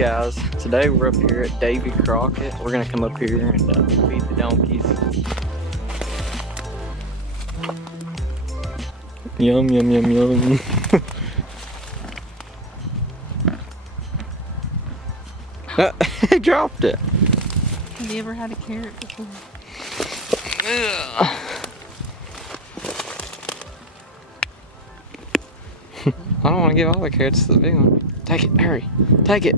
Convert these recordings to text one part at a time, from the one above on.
guys, today we're up here at Davy Crockett. We're gonna come up here and feed the donkeys. Yum, yum, yum, yum. He dropped it. Have you ever had a carrot before? I don't want to give all the carrots to the big one. Take it, hurry. Take it.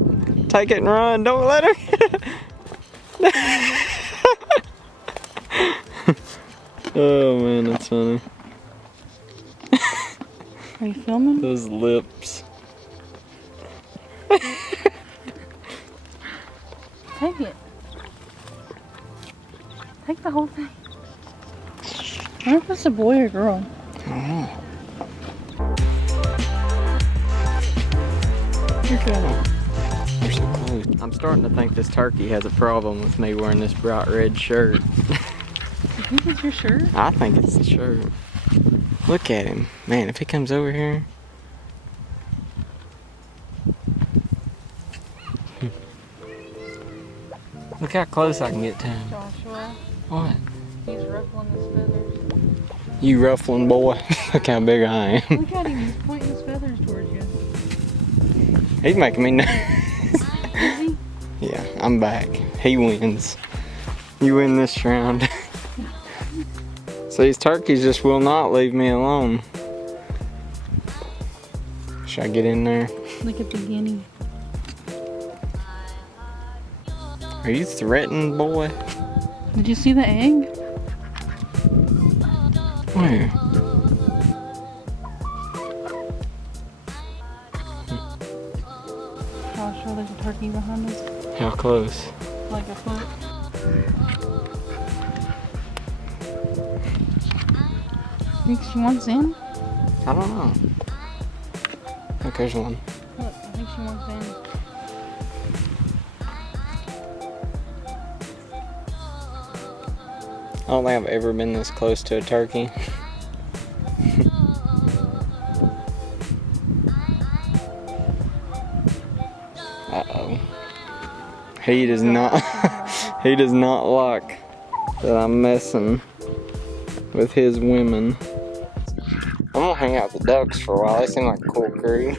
Take it and run. Don't let her. Oh man, that's funny. Are you filming? Those lips. Take it. Take the whole thing. I wonder if it's a boy or girl. I don't know. They're so close. I'm starting to think this turkey has a problem with me wearing this bright red shirt. You think it's your shirt? I think it's the shirt. Look at him. Man, if he comes over here. Look how close I can get to him. Joshua. What? He's ruffling his feathers. You ruffling boy. Look how big I am. Look at him. He's pointing his feathers towards you. He's making me nervous. Is he? Yeah, I'm back. He wins. You win this round. So these turkeys just will not leave me alone. Should I get in there? Look at the guinea. Are you threatened, boy? Did you see the egg? Where? Joshua, there's a turkey behind us. How close? Like a foot. Think she wants in? I don't know. Look, there's one. Look, I think she wants in. I don't think I've ever been this close to a turkey. Uh-oh. He does not he does not like that I'm messing with his women. I'm gonna hang out with the ducks for a while. They seem like a cool crew.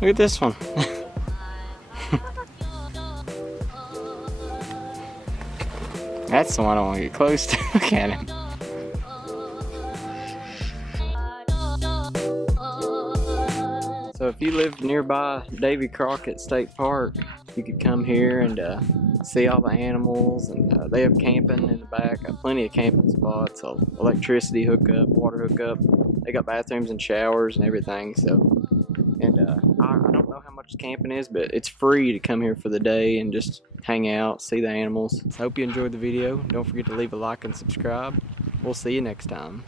Look at this one. That's the one I want to get close to. Look at him. So if you live nearby Davy Crockett State Park, you could come here and see all the animals, and they have camping in the back, plenty of camping spots, electricity hookup, water hookup. They got bathrooms and showers and everything. So, and I don't know how much camping is, but it's free to come here for the day and just hang out, see the animals. So I hope you enjoyed the video. Don't forget to leave a like and subscribe. We'll see you next time.